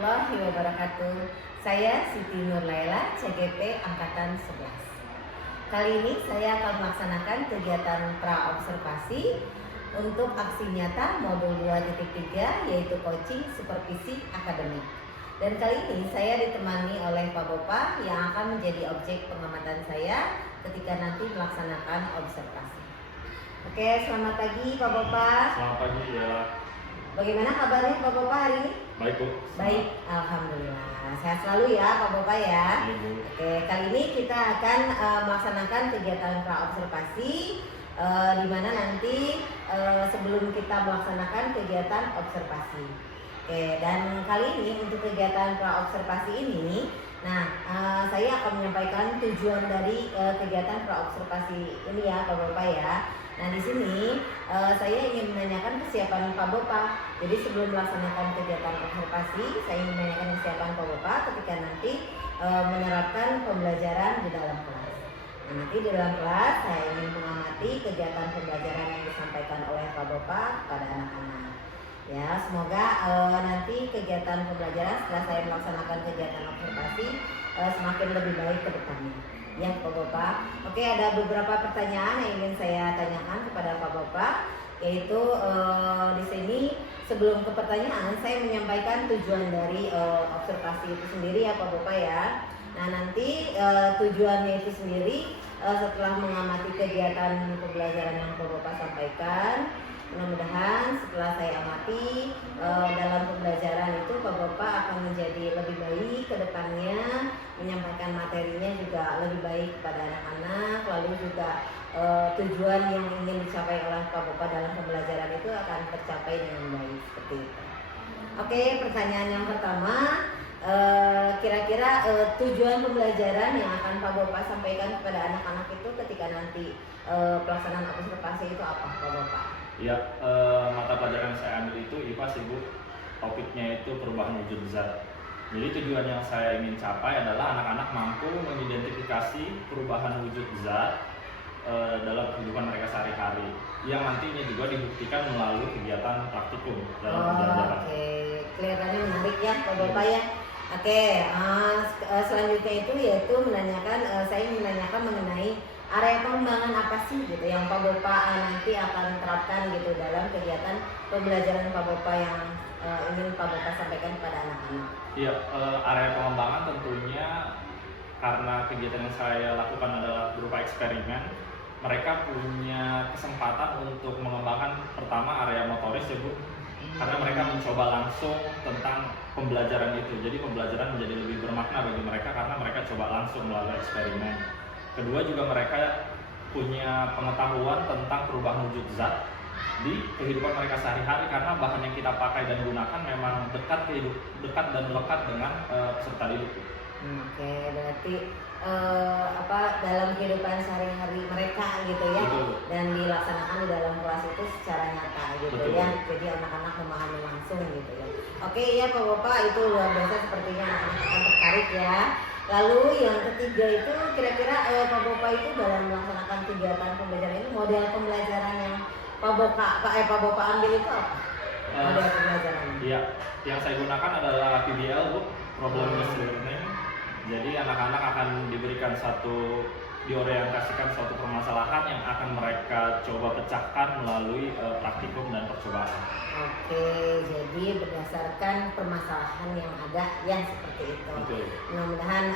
warahmatullahi wabarakatuh. Saya Siti Nurlaila, CGP Angkatan 11. Kali ini saya akan melaksanakan kegiatan pra-observasi untuk aksi nyata modul 2.3 yaitu coaching supervisi akademik. Dan kali ini saya ditemani oleh Pak Bopa yang akan menjadi objek pengamatan saya ketika nanti melaksanakan observasi. Oke, selamat pagi Pak Bopa. Selamat pagi ya. Bagaimana kabarnya Pak Bopa hari ini? Baik Bu. Baik, alhamdulillah. Sehat selalu ya Pak Bopa ya. Iya, Bu. Oke, kali ini kita akan melaksanakan kegiatan pra-observasi di mana nanti sebelum kita melaksanakan kegiatan observasi. Oke, dan kali ini untuk kegiatan pra-observasi ini, saya akan menyampaikan tujuan dari kegiatan pra-observasi ini ya Pak Bopa ya. Nah di sini saya ingin menanyakan kesiapan Pak Bopa. Jadi sebelum melaksanakan kegiatan observasi, saya ingin menanyakan kesiapan Pak Bopa ketika nanti menerapkan pembelajaran di dalam kelas. Nah, nanti di dalam kelas saya ingin mengamati kegiatan pembelajaran yang disampaikan oleh Pak Bopa kepada anak-anak. Ya, semoga nanti kegiatan pembelajaran setelah saya melaksanakan kegiatan observasi semakin lebih baik ke depannya. Ya Pak Bopa. Oke, ada beberapa pertanyaan yang ingin saya tanyakan kepada Pak Bopa, yaitu di sini sebelum ke pertanyaan saya menyampaikan tujuan dari observasi itu sendiri ya Pak Bopa ya. Nah nanti tujuannya itu sendiri setelah mengamati kegiatan pembelajaran yang Pak Bopa sampaikan, mudah-mudahan setelah saya amati dalam pembelajaran itu Pak Bopa akan menjadi lebih baik ke depannya, menyampaikan materinya juga lebih baik kepada anak-anak, lalu juga tujuan yang ingin dicapai oleh Pak Bopa dalam pembelajaran itu akan tercapai dengan baik seperti itu. Oke, pertanyaan yang pertama, kira-kira tujuan pembelajaran yang akan Pak Bopa sampaikan kepada anak-anak itu ketika nanti pelaksanaan observasi itu apa Pak Bopa? Ya, mata pelajaran yang saya ambil itu IPA sih Bu. Topiknya itu perubahan wujud zat. Jadi tujuan yang saya ingin capai adalah anak-anak mampu mengidentifikasi perubahan wujud zat dalam kehidupan mereka sehari-hari, yang nantinya juga dibuktikan melalui kegiatan praktikum dalam pembelajaran. Oke, kelihatannya menarik ya Pak Bopa ya. Oke, selanjutnya itu yaitu saya ingin menanyakan mengenai area pengembangan apa sih gitu yang Pak Bopa nanti akan terapkan gitu dalam kegiatan pembelajaran Pak Bopa yang ingin Pak Bopa sampaikan kepada anak-anak. Iya, area pengembangan tentunya karena kegiatan yang saya lakukan adalah berupa eksperimen, mereka punya kesempatan untuk mengembangkan pertama area motoris ya Bu, karena mereka mencoba langsung tentang pembelajaran itu. Jadi pembelajaran menjadi lebih bermakna bagi mereka karena mereka coba langsung melalui eksperimen. Kedua juga mereka punya pengetahuan tentang perubahan wujud zat di kehidupan mereka sehari-hari karena bahan yang kita pakai dan gunakan memang dekat dan melekat dengan peserta didik. Oke, berarti dalam kehidupan sehari-hari mereka gitu ya. Betul. Dan dilaksanakan di dalam kelas itu secara nyata gitu. Betul. Ya. Jadi anak-anak memahami langsung gitu ya. Oke ya Pak Bopa, itu luar biasa, sepertinya anak-anak akan tertarik ya. Lalu yang ketiga itu kira-kira Pak Bopa itu dalam melaksanakan kegiatan pembelajaran ini, model pembelajaran yang Pak Bopa ambil itu apa? Model pembelajaran. Iya, yang saya gunakan adalah PBL Bu, Problem Based Learning. Jadi anak-anak akan diberikan diorientasikan suatu permasalahan yang akan mereka coba pecahkan melalui praktikum dan percobaan. Oke, jadi berdasarkan permasalahan yang ada ya seperti itu. Betul. Mudah-mudahan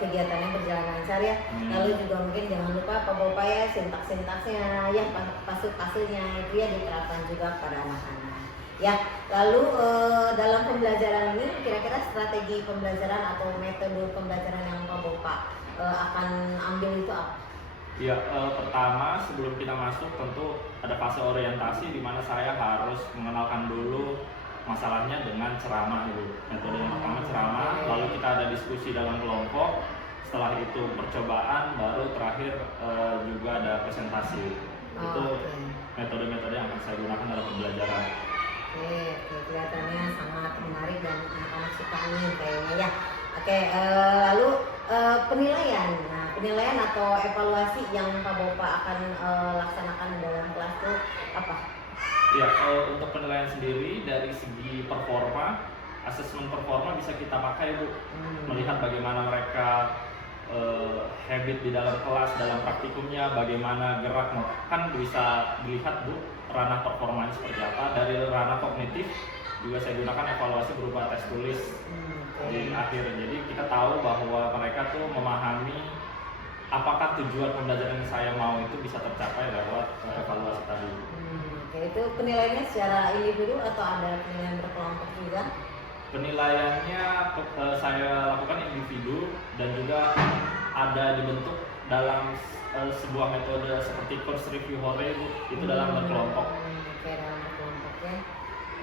kegiatannya berjalan lancar ya. Lalu juga mungkin jangan lupa Pak Bopa ya sintaks-sintaksnya ya, pasal-pasalnya itu ya diterapkan juga pada anak-anak. Ya, lalu dalam pembelajaran ini kira-kira strategi pembelajaran atau metode pembelajaran yang Pak Bopa akan ambil itu apa? Ya, pertama sebelum kita masuk tentu ada fase orientasi di mana saya harus mengenalkan dulu masalahnya dengan ceramah dulu. Metode yang pertama ceramah, lalu kita ada diskusi dalam kelompok, setelah itu percobaan, baru terakhir juga ada presentasi. Itu metode-metode yang akan saya gunakan dalam pembelajaran. Oke, kelihatannya sangat menarik dan anak-anak suka nih kayaknya ya. Oke, lalu penilaian. Nah, penilaian atau evaluasi yang Pak Bopa akan laksanakan dalam kelas itu apa? Ya, untuk penilaian sendiri dari segi performa asesmen performa bisa kita pakai Bu, melihat bagaimana mereka habit di dalam kelas, dalam praktikumnya, bagaimana gerak, kan bisa dilihat Bu ranah performanya seperti apa. Dari ranah kognitif juga saya gunakan evaluasi berupa tes tulis di akhir, jadi kita tahu bahwa mereka tuh memahami apakah tujuan pembelajaran yang saya mau itu bisa tercapai lewat evaluasi tadi. Oke, itu penilaiannya secara individu atau ada penilaian berkelompok juga? Penilaiannya saya lakukan individu dan juga ada dibentuk dalam sebuah metode seperti course review hore itu dalam berkelompok. Oke, dalam berkelompok ya.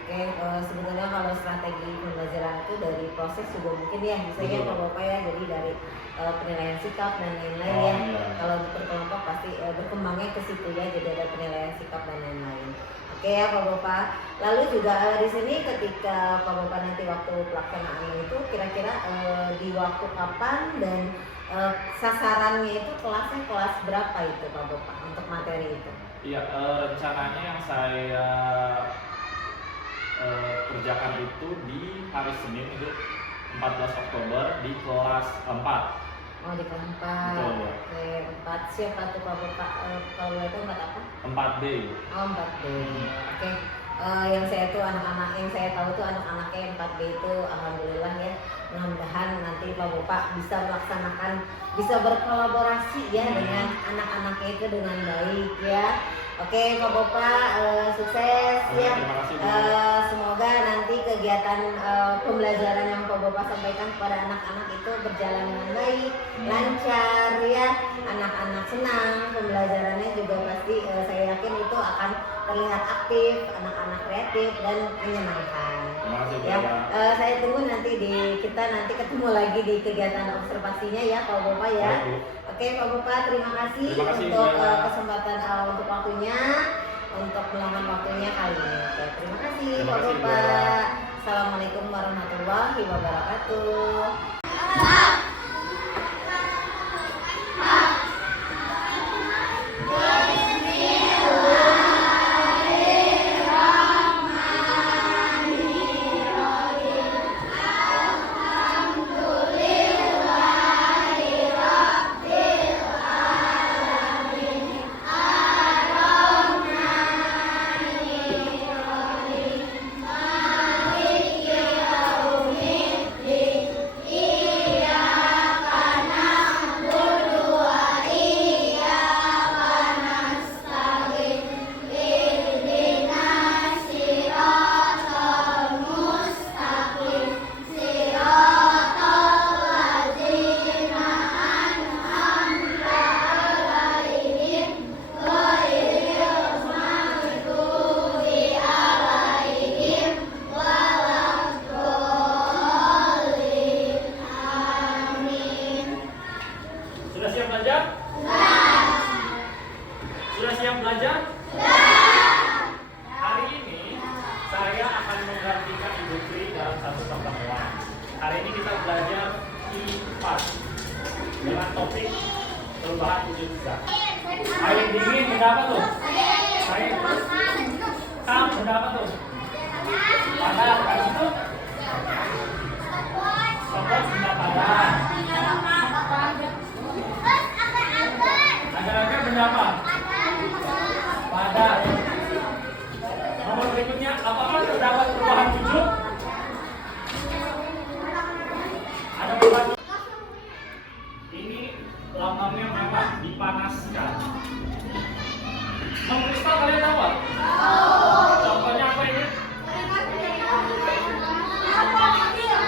Oke, sebetulnya kalau strategi pembelajaran itu dari proses juga mungkin ya bisa ya Pak Bapak ya, jadi dari penilaian sikap dan lain-lain ya. Iya. Kalau berkelompok pasti berkembangnya ke situ ya, jadi ada penilaian sikap dan lain-lain. Oke ya Pak Bapak. Lalu juga di sini ketika Pak Bapak nanti waktu pelaksanaannya itu kira-kira di waktu kapan dan sasarannya itu kelasnya kelas berapa itu Pak Bapak untuk materi itu? Iya, rencananya yang saya kerjakan itu di hari Senin itu 14 Oktober di kelas 4. Oh di kelas 4. Betul. Oke, 4 siapa tuh Pak Bapak? Kalau itu 4 apa? 4D. Oh 4B. Oke. Yang saya tuh anak-anak yang saya tahu tuh anak-anaknya yang 4B itu alhamdulillah ya. Mudah-mudahan nanti Pak Bapak bisa melaksanakan, bisa berkolaborasi ya dengan anak-anaknya itu dengan baik ya. Oke Pak Bapak, sukses ya. Terima kasih Bu. Semoga nanti kegiatan pembelajaran yang Pak Bapak sampaikan kepada anak-anak itu berjalan dengan baik, lancar ya. Anak-anak senang, pembelajarannya juga pasti saya yakin itu akan terlihat aktif, anak-anak kreatif dan menyenangkan. Terima kasih Bu. Ya, saya tunggu nanti kita nanti ketemu lagi di kegiatan observasinya ya Pak Bapak ya. Baik, Bu. Oke Pak Bapak, terima kasih untuk kesempatan untuk waktunya, untuk meluangkan waktunya kali ini. Oke, terima kasih Pak Bapak. Assalamualaikum warahmatullahi wabarakatuh. Sudah siap belajar? Sudah siap belajar? Hari ini saya akan menggantikan Ibu Tri dalam satu pertemuan. Hari ini kita belajar IPA dengan topik perubahan wujud zat. Air dingin benda apa tuh? Air tam benda apa tuh? Padat. Habis itu stopwatch benda padat. Agar-agar benda apa? Padat. Nomor berikutnya, apakah terdapat perubahan wujud? Ada perubahan wujud. Ini lambangnya memang dipanaskan. Mengkristal kalian tahu nggak? Contohnya apa ini?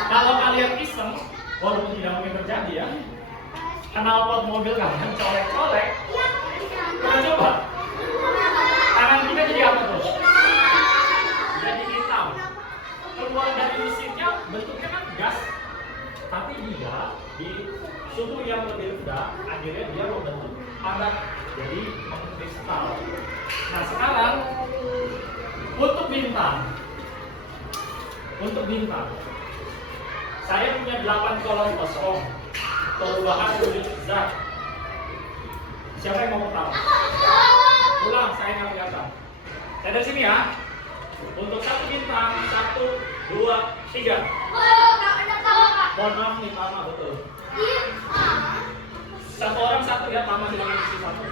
Kalau kalian iseng, walaupun tidak mungkin terjadi ya, knalpot mobil kalian colek-colek, pernah coba? Tangan kita jadi apa tuh? Jadi hitam. Keluar dari mesinnya bentuknya kan gas, tapi dia di suhu yang lebih rendah akhirnya dia membentuk padat, jadi mengkristal. Nah sekarang untuk bintang, saya punya 8 kolom kosong. Perubahan wujud zat. Siapa yang mau pertama? Ulang, saya nggak kelihatan. Saya dari sini ya. Untuk satu bintang, satu 2, 3. Mohon maaf nih, Pama betul. Satu orang satu ya, Pama silakan isi satu.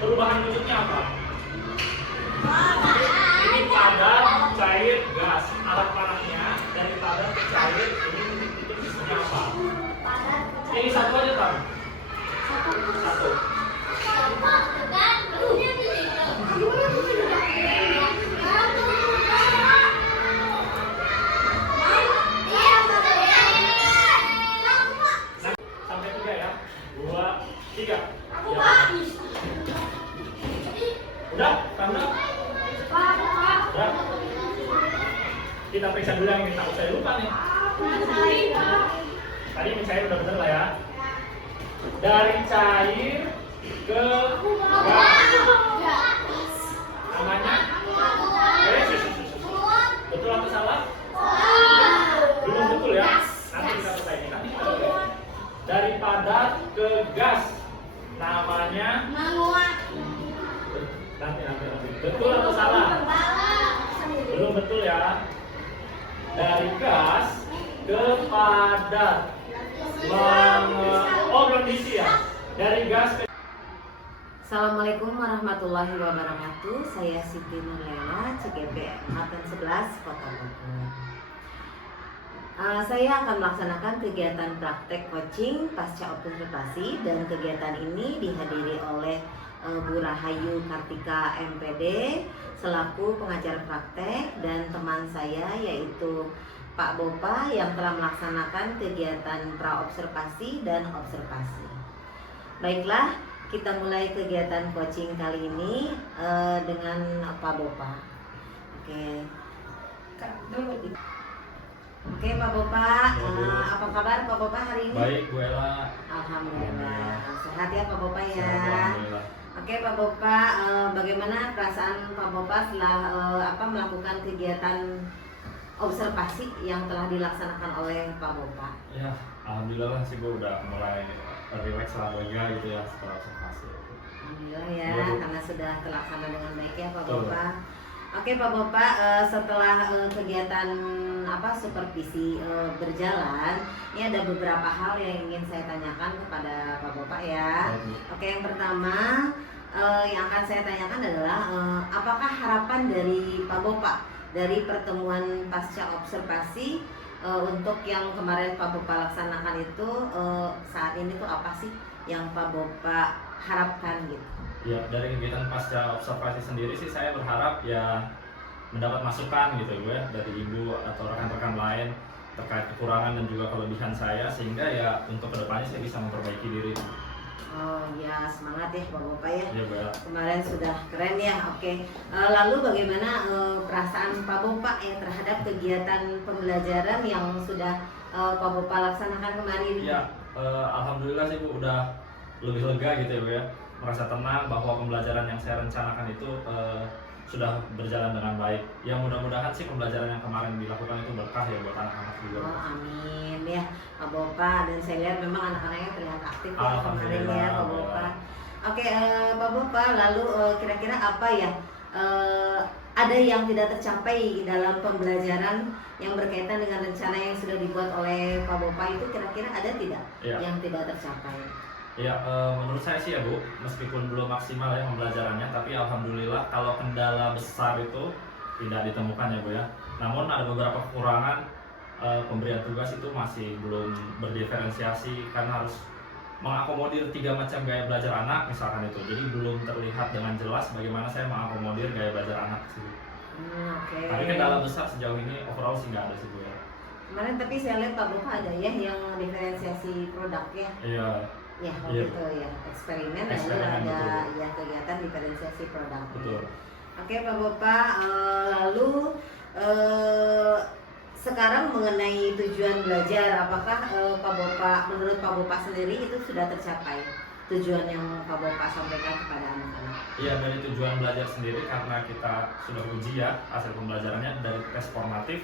Perubahan wujudnya apa? Ini padat, cair, gas. Alat panahnya dari padat ke cair, ini titik-titik isinya apa? Ini satu aja, Tam. Satu. Sampai 3 ya. 2, 3. Udah, tanda. Udah. Kita periksa dulu yang ini, takut saya lupa nih. Tadi mencair udah bener lah ya. Dari cair ke gas. Namanya? Betul atau salah? Belum betul ya. Nanti kita perbaiki. Dari padat ke gas. Namanya? Nanti. Betul atau salah? Belum betul ya. Dari gas ke padat. Oh, belum diisi ya. Dari gas ke... Assalamualaikum warahmatullahi wabarakatuh. Saya Siti Nurlela, CGP Angkatan 11 Kota Bogor. Saya akan melaksanakan kegiatan praktek coaching pasca observasi, dan kegiatan ini dihadiri oleh Bu Rahayu Kartika MPD selaku pengajar praktek, dan teman saya yaitu Pak Bopa yang telah melaksanakan kegiatan pra-observasi dan observasi. Baiklah, kita mulai kegiatan coaching kali ini dengan Pak Bopa. Oke, Pak Bopa, apa kabar Pak Bopa hari ini? Baik, Bu Ella. Alhamdulillah, sehat ya Pak Bopa ya. Alhamdulillah. Oke Pak Bopa, bagaimana perasaan Pak Bopa setelah melakukan kegiatan observasi yang telah dilaksanakan oleh Pak Bopa? Ya, alhamdulillah sih gue udah mulai relax lah lega gitu ya setelah observasi. Alhamdulillah ya, karena sudah terlaksana dengan baik ya Pak Betul. Bopa. Oke Pak Bopa, setelah kegiatan supervisi berjalan, ini ada beberapa hal yang ingin saya tanyakan kepada Pak Bopa ya. Oke, yang pertama yang akan saya tanyakan adalah apakah harapan dari Pak Bopa dari pertemuan pasca observasi untuk yang kemarin Pak Bopa laksanakan itu saat ini tuh apa sih yang Pak Bopa harapkan gitu? Ya, dari kegiatan pasca observasi sendiri sih saya berharap ya mendapat masukan gitu gue dari ibu atau rekan-rekan lain terkait kekurangan dan juga kelebihan saya, sehingga ya untuk kedepannya saya bisa memperbaiki diri. Oh ya, semangat ya Pak Bopa ya. Iya, Bu. Kemarin sudah keren ya. Oke. Lalu bagaimana perasaan Pak Bopa ya terhadap kegiatan pembelajaran yang sudah Pak Bopa laksanakan kemarin? Ya, alhamdulillah sih Bu, udah lebih lega gitu ya Bu ya. Merasa tenang bahwa pembelajaran yang saya rencanakan itu sudah berjalan dengan baik. Ya mudah-mudahan sih pembelajaran yang kemarin dilakukan itu berkah ya buat anak-anak juga. Oh amin ya Pak Bopa, dan saya lihat memang anak-anaknya terlihat aktif ya kemarin ya Pak Bopa. Oke, Pak Bopa, lalu kira-kira apa ya ada yang tidak tercapai dalam pembelajaran yang berkaitan dengan rencana yang sudah dibuat oleh Pak Bopa itu, kira-kira ada tidak yang tidak tercapai? Ya, menurut saya sih ya Bu, meskipun belum maksimal ya pembelajarannya, tapi alhamdulillah kalau kendala besar itu tidak ditemukan ya Bu ya. Namun ada beberapa kekurangan, pemberian tugas itu masih belum berdiferensiasi karena harus mengakomodir 3 macam gaya belajar anak misalkan itu. Jadi belum terlihat dengan jelas bagaimana saya mengakomodir gaya belajar anak sih. Tapi kendala besar sejauh ini overall sih nggak ada sih Bu ya. Kemarin tapi saya lihat Pak Bopa ada ya yang diferensiasi produk ya. Iya. Ya, waktu itu ya eksperimen lalu ada ya kegiatan diferensiasi produk. Betul. Oke Pak Bopa, lalu sekarang mengenai tujuan belajar, apakah Pak Bopa, menurut Pak Bopa sendiri itu sudah tercapai tujuan yang Pak Bopa sampaikan kepada anak-anak? Iya, dari tujuan belajar sendiri karena kita sudah uji ya hasil pembelajarannya dari tes formatif.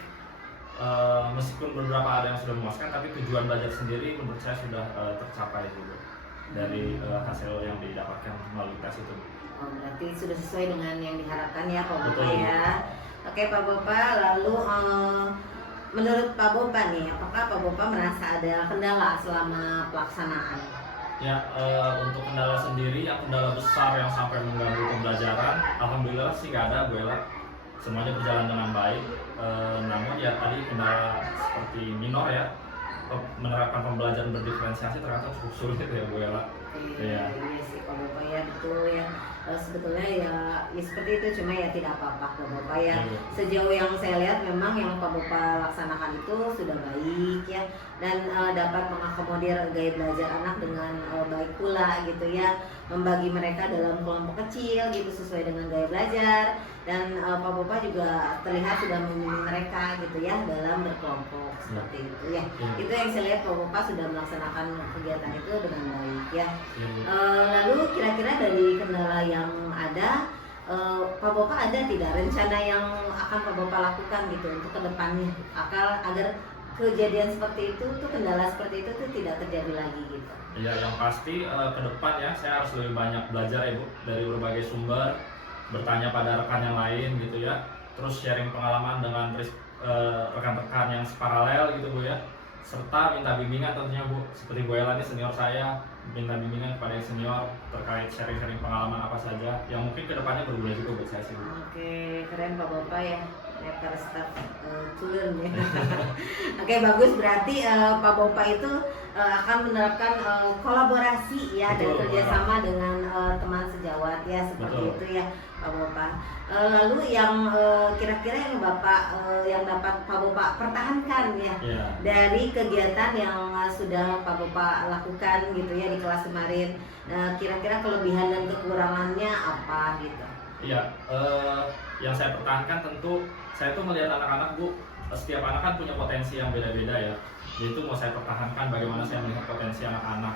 Meskipun beberapa ada yang sudah memuaskan, tapi tujuan belajar sendiri menurut saya sudah tercapai juga dari hasil yang didapatkan melalui tes itu. Oh, berarti sudah sesuai dengan yang diharapkan ya Pak Bopa Betul. ya. Oke Pak Bopa, lalu menurut Pak Bopa nih, apakah Pak Bopa merasa ada kendala selama pelaksanaan? Ya, untuk kendala sendiri, yang kendala besar yang sampai mengganggu pembelajaran, alhamdulillah sih nggak ada, Bu Ella. Semuanya berjalan dengan baik. Namun ya tadi kendala seperti minor ya, menerapkan pembelajaran berdiferensiasi ternyata cukup sulit ya, Bu Ella. Iya. Iya sih Pak Bopa ya, betul ya. Sebetulnya ya seperti itu, cuma ya tidak apa-apa Pak Bopa ya. Iya. Sejauh yang saya lihat memang yang Pak Bopa laksanakan itu sudah baik ya, dan dapat mengakomodir gaya belajar anak dengan baik pula gitu ya, membagi mereka dalam kelompok kecil gitu sesuai dengan gaya belajar, dan Pak Bopa juga terlihat sudah membimbing mereka gitu ya dalam berkelompok seperti itu ya. Iya. Itu yang saya lihat Pak Bopa sudah melaksanakan kegiatan itu dengan baik ya. Iya, Bu. Lalu kira-kira dari kendala yang ada, Pak Bopa ada tidak rencana yang akan Pak Bopa lakukan gitu untuk kedepannya, agar kejadian seperti itu tuh, kendala seperti itu tuh tidak terjadi lagi gitu? Ya, yang pasti ke depan ya saya harus lebih banyak belajar ya Bu, dari berbagai sumber, bertanya pada rekan yang lain gitu ya, terus sharing pengalaman dengan rekan-rekan yang separalel gitu Bu ya, serta minta bimbingan tentunya Bu, seperti Bu Ella ini senior saya, minta bimbingan kepada yang senior terkait sharing-sharing pengalaman apa saja yang mungkin kedepannya berguna juga buat saya sih Bu. Oke, keren Pak Bopa ya, never stop turun ya. Oke, bagus, berarti Pak Bopa itu akan menerapkan kolaborasi ya, dan Betul, kerjasama dengan teman sejawat ya, seperti Betul. itu ya Pak Bopa. Lalu yang kira-kira yang yang dapat Pak Bopa pertahankan ya, Iya. dari kegiatan yang sudah Pak Bopa lakukan gitu ya di kelas kemarin, kira-kira kelebihan dan kekurangannya apa gitu? Iya, yang saya pertahankan tentu saya tuh melihat anak-anak Bu, setiap anak kan punya potensi yang beda-beda ya. Jadi itu mau saya pertahankan bagaimana saya melihat potensi anak-anak,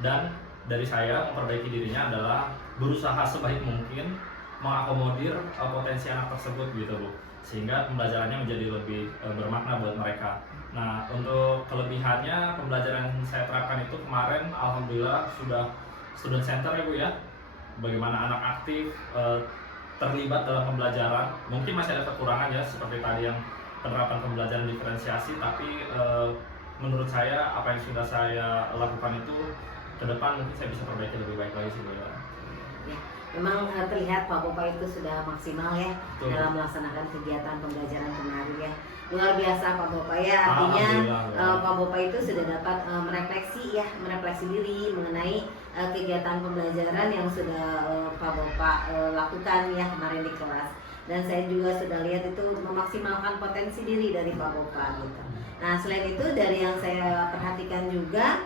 dan dari saya memperbaiki dirinya adalah berusaha sebaik mungkin mengakomodir potensi anak tersebut gitu Bu, sehingga pembelajarannya menjadi lebih bermakna buat mereka. Nah, untuk kelebihannya pembelajaran yang saya terapkan itu kemarin alhamdulillah sudah student center ya Bu ya, bagaimana anak aktif terlibat dalam pembelajaran. Mungkin masih ada kekurangan ya, seperti tadi yang penerapan pembelajaran diferensiasi, tapi menurut saya apa yang sudah saya lakukan itu ke depan mungkin saya bisa perbaiki lebih baik lagi sih Bu ya. Ya, memang terlihat Pak Bopa itu sudah maksimal ya Betul. dalam melaksanakan kegiatan pembelajaran kemarin ya. Luar biasa Pak Bopa ya, artinya Alhamdulillah. Pak Bopa itu sudah dapat merefleksi diri mengenai kegiatan pembelajaran yang sudah Pak Bopa lakukan ya kemarin di kelas. Dan saya juga sudah lihat itu memaksimalkan potensi diri dari Pak Bopa gitu. Nah, selain itu dari yang saya perhatikan juga,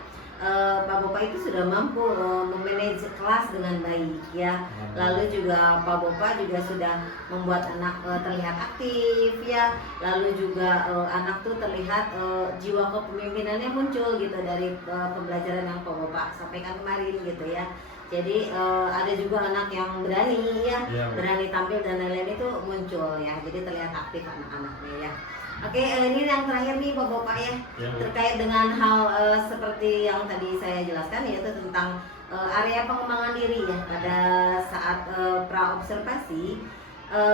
Pak Bopa itu sudah mampu memanage kelas dengan baik ya. Lalu juga Pak Bopa juga sudah membuat anak terlihat aktif ya. Lalu juga anak tuh terlihat jiwa kepemimpinannya muncul gitu dari pembelajaran yang Pak Bopa sampaikan kemarin gitu ya. Jadi ada juga anak yang berani ya, berani tampil dan lain-lain itu muncul ya. Jadi terlihat aktif anak-anaknya ya. Oke, ini yang terakhir nih Pak Bopa ya, terkait dengan hal seperti yang tadi saya jelaskan, yaitu tentang area pengembangan diri ya pada saat pra-observasi.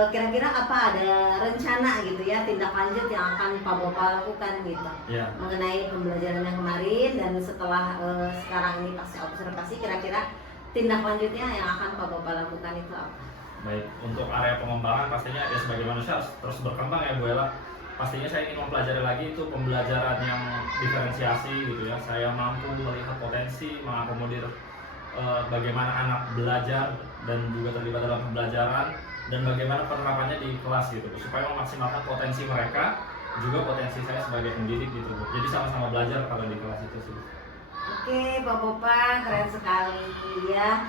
Kira-kira apa ada rencana gitu ya, tindak lanjut yang akan Pak Bopa lakukan gitu mengenai pembelajaran yang kemarin, dan setelah sekarang ini pasca observasi, kira-kira tindak lanjutnya yang akan Pak Bopa lakukan itu apa? Baik, untuk area pengembangan pastinya ya sebagai manusia harus terus berkembang ya Bu Ella. Pastinya saya ingin mempelajari lagi itu pembelajaran yang diferensiasi gitu ya. Saya mampu melihat potensi, mengakomodir bagaimana anak belajar dan juga terlibat dalam pembelajaran, dan bagaimana penerapannya di kelas gitu, supaya memaksimalkan potensi mereka, juga potensi saya sebagai pendidik gitu Bu. Jadi sama-sama belajar kalau di kelas itu sih. Oke, Pak Bopa, keren sekali ya.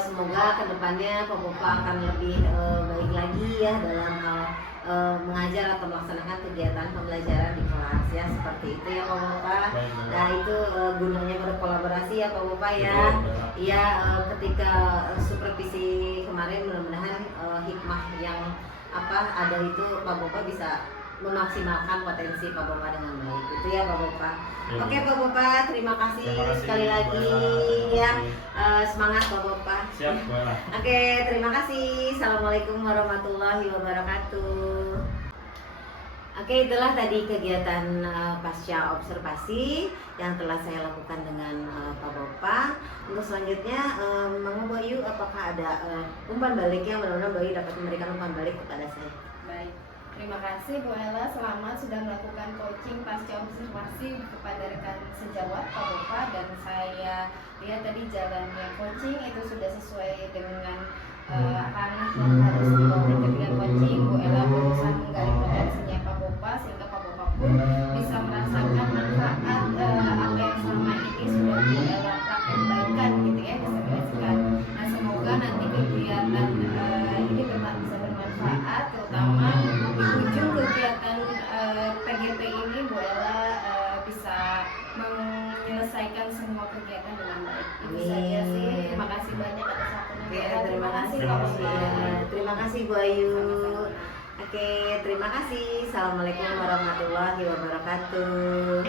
Semoga kedepannya Pak Bopa akan lebih baik lagi ya dalam hal mengajar atau melaksanakan kegiatan pembelajaran di kelas ya, seperti itu ya Pak Bopa. Nah, itu gunanya berkolaborasi ya Pak Bopa ya. Iya, ketika supervisi kemarin mudah-mudahan hikmah yang ada itu Pak Bopa bisa memaksimalkan potensi Pak Bopa dengan baik. Itu ya Pak Bopa. Ya. Oke Pak Bopa, terima kasih, Terima kasih, sekali Bu lagi Ella. ya. Semangat Pak Bopa. Siap, Bu Ella. Oke, terima kasih. Assalamualaikum warahmatullahi wabarakatuh. Oke, itulah tadi kegiatan pasca observasi yang telah saya lakukan dengan Pak Bopa. Untuk selanjutnya, Mang Bayu, apakah ada umpan balik yang mudah-mudahan Bayu dapat memberikan umpan balik kepada saya? Baik, terima kasih Bu Ella. Selamat sudah melakukan coaching pasca observasi kepada rekan sejawat Pak Bopa, dan saya lihat tadi jalannya coaching itu sudah sesuai dengan ranah yang harus dibawa ketika coaching. Bu Ella berusaha menggali potensinya Pak Bopa sehingga Pak Bopa pun bisa merasakan manfaat apa yang selama ini sudah Bu Ella praktekkan gitu ya, disesuaikan. Nah, semoga nanti kegiatan ini bisa bermanfaat, terutama di ujung kegiatan PGP ini Bu Ella bisa menyelesaikan semua kegiatan dengan baik. Itu saja sih. Terima kasih banyak atas waktunya Bu Ella. Terima kasih Pak Pak Bopa. Terima kasih Bu Ayu. Sama-sama. Oke, terima kasih. Assalamualaikum warahmatullahi wabarakatuh.